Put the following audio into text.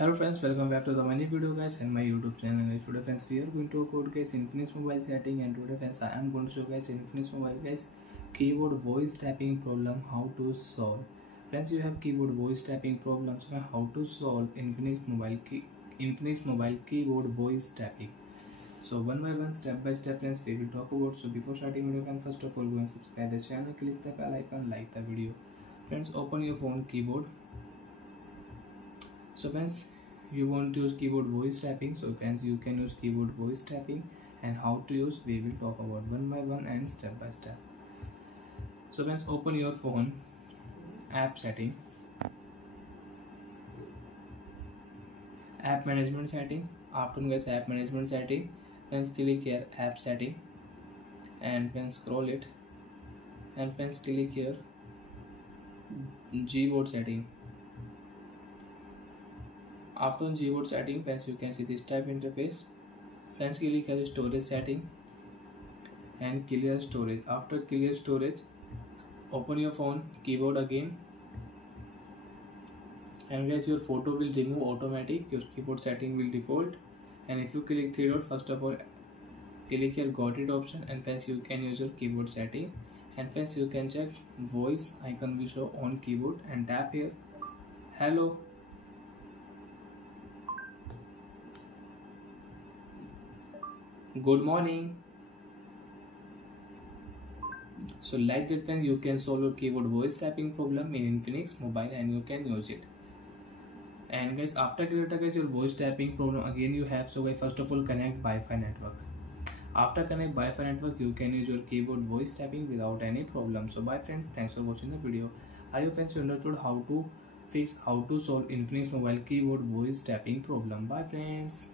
Hello friends, welcome back to the many video guys and my YouTube channel. Guys, today friends we are going to code guys Infinix mobile setting, and today friends I am going to show guys Infinix mobile guys keyboard voice tapping problem how to solve. Friends, you have keyboard voice tapping problems, so how to solve Infinix mobile keyboard voice tapping. So one by one, step by step friends we will talk about. So before starting video, friends, first of all go and subscribe the channel, click the bell icon, like the video. Friends, open your phone keyboard. So friends, you want to use keyboard voice tapping, so friends you can use keyboard voice tapping, and how to use we will talk about one by one and step by step. So friends, open your phone, app setting, app management setting. After guys app management setting, friends click here app setting, and friends scroll it, and friends click here keyboard setting. After keyboard setting, friends you can see this type interface. Friends click here storage setting and clear storage. After clear storage, open your phone keyboard again, and guys your photo will remove automatic, your keyboard setting will default. And if you click three dot, first of all click here got it option, and friends you can use your keyboard setting. And friends you can check voice icon will show on keyboard, and tap here hello. Good morning. So like that friends you can solve your keyboard voice tapping problem in Infinix mobile, and you can use it. And guys after creating guys your voice tapping problem again you have, so guys first of all connect Wi-Fi network. After connect Wi-Fi network you can use your keyboard voice tapping without any problem. So bye friends, thanks for watching the video. I hope friends you understood how to solve Infinix mobile keyboard voice tapping problem. Bye friends.